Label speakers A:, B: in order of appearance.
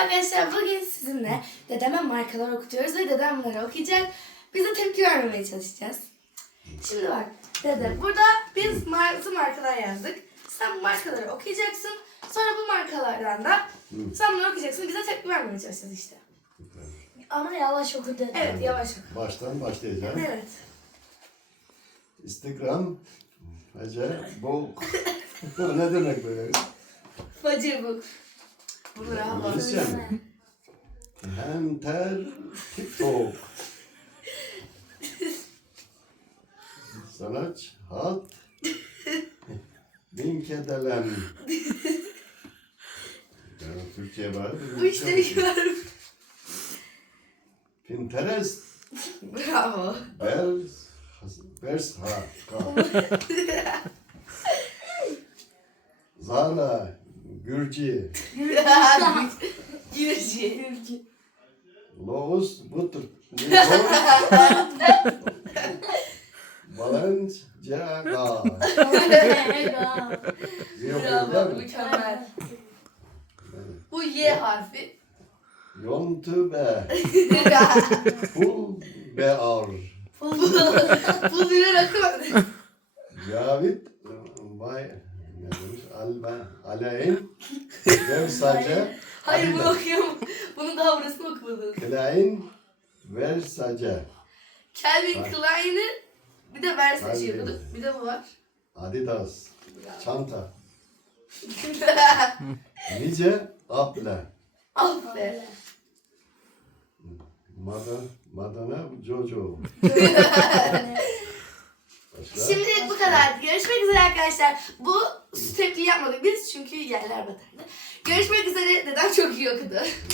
A: arkadaşlar, bugün sizinle dedeme markalar okutuyoruz ve dedem bunları okuyacak. Biz de tepki vermemeye çalışacağız. Şimdi bak dede, burada biz markalar yazdık. Sen bu markaları okuyacaksın. Sonra bu markalardan da sen bunları okuyacaksın. Bize tepki vermemeye çalışacağız işte.
B: Ama yavaş oku dedi.
A: Evet, yavaş oku.
C: Baştan başlayacağım.
A: Evet.
C: İstigram, Facebook. Ne demek böyle?
A: Facibuk. Bravo.
C: İngilizce mi? Henter, TikTok. Sanaç, hat. Binkedelen. Yani Türkçe var.
A: Bu işte biliyorum.
C: Pinterest.
A: Bravo.
C: Bers, Zala, Gürci,
A: Gürci.
C: Loğuz, Butr, Balenciaga.
A: Bravo, mükemmel. Bu Y harfi.
C: Yontübe, Pul Bear,
A: Bu bir rakam.
C: Cavit, Bay, ne demiş? Alain, Versace,
A: Hayır, bunu
C: Adidas.
A: okuyamam. Bunun daha burasını okumadın.
C: Klein, Versace,
A: Calvin Klein'i bir de Versace.
C: Calvin.
A: Bir de bu var.
C: Adidas, çanta, nice abla,
A: Aferin.
C: Madonna, Jojo. Başka?
A: Şimdilik bu kadar. Görüşmek üzere arkadaşlar. Bu tepki yapmadık biz çünkü yerler batardı. Görüşmek üzere. Dedem çok iyi okudu.